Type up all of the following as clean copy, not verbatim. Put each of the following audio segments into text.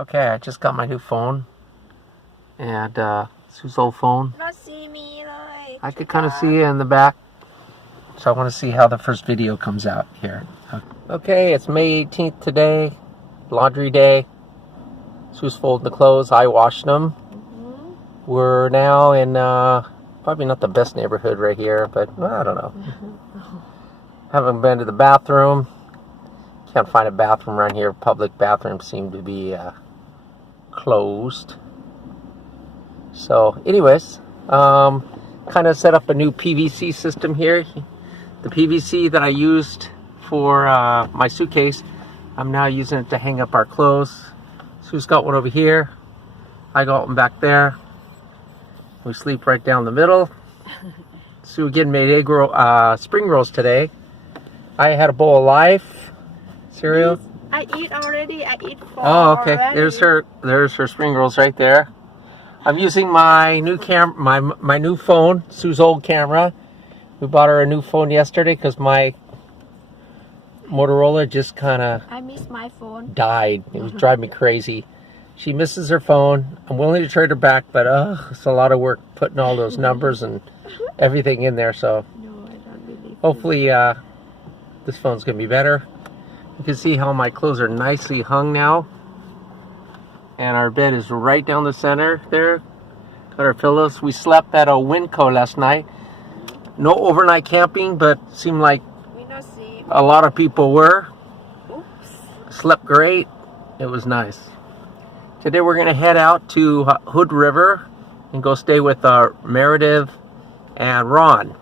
Okay, I just got my new phone. And Sue's old phone. Not see me like. I could kind of see you in the back. So I want to see how the first video comes out here. Okay, it's May 18th today. Laundry day. Sue's folding the clothes. I washed them. We're now in probably not the best neighborhood right here, but well, I don't know. Haven't been to the bathroom. Can't find a bathroom around here. Public bathrooms seem to be closed. So anyways, kind of set up a new PVC system here. The PVC that I used for my suitcase, I'm now using it to hang up our clothes. Sue's got one over here. I got one back there. We sleep right down the middle. Sue again made spring rolls today. I had a bowl of Life cereal. I eat already. I eat 4 Oh, okay. already. There's her spring rolls right there. I'm using my new my new phone, Sue's old camera. We bought her a new phone yesterday because my Motorola just kind of I miss my phone. died. It was driving me crazy. She misses her phone. I'm willing to trade her back, but it's a lot of work putting all those numbers and everything in there. So No, I don't believe. hopefully this phone's gonna be better. You can see how my clothes are nicely hung now. And our bed is right down the center there. Got our pillows. We slept at a Winco last night. No overnight camping, but seemed like We not see. a lot of people were. Oops. Slept great. It was nice. Today we're going to head out to Hood River and go stay with Meredith and Ron.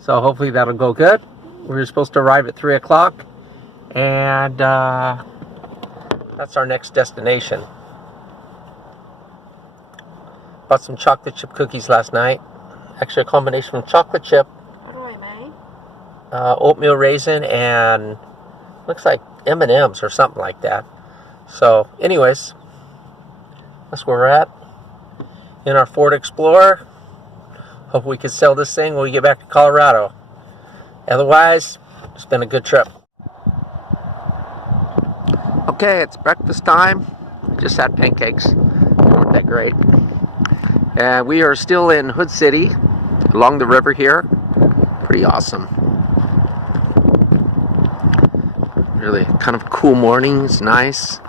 So hopefully that'll go good. We're supposed to arrive at 3 o'clock. And that's our next destination. Bought some chocolate chip cookies last night. Actually, a combination of chocolate chip, อร่อยไหม oatmeal raisin, and looks like M&Ms or something like that. So, anyways, that's where we're at in our Ford Explorer. Hope we can sell this thing when we get back to Colorado. Otherwise, it's been a good trip. Okay, it's breakfast time. Just had pancakes. They weren't that great. And we are still in Hood City, along the river here. Pretty awesome. Really kind of cool morning. It's nice.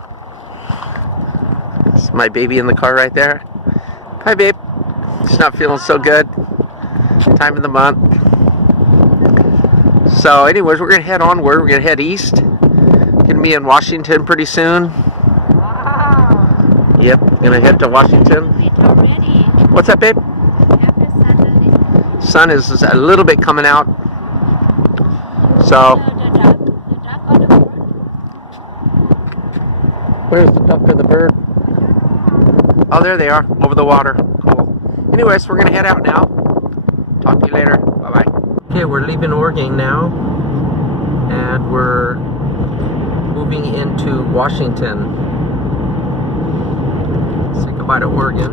It's my baby in the car right there. Hi, babe. She's not feeling so good. Time of the month. So anyways, we're going to head onward. We're going to head east. Gonna be in Washington pretty soon. Wow. Yep, gonna head to Washington. It's already. What's up, babe? After Saturday. Sun is a little bit coming out. So, The duck or the bird? where's the duck or the bird? Oh, there they are, over the water. Cool. Anyways, we're gonna head out now. Talk to you later. Bye-bye. Okay, we're leaving Oregon now. And we're moving into Washington. Say goodbye to Oregon.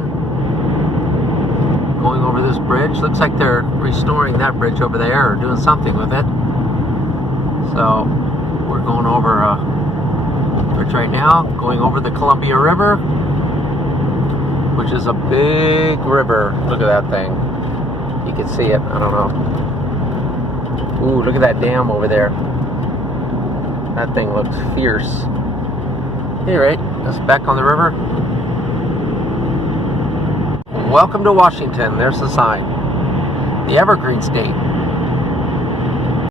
Going over this bridge. Looks like they're restoring that bridge over there or doing something with it. So we're going over a bridge right now. Going over the Columbia River, which is a big river. Look at that thing. You can see it. I don't know. Ooh, look at that dam over there. That thing looks fierce. Alright, that's back on the river. Welcome to Washington. There's the sign. The Evergreen State.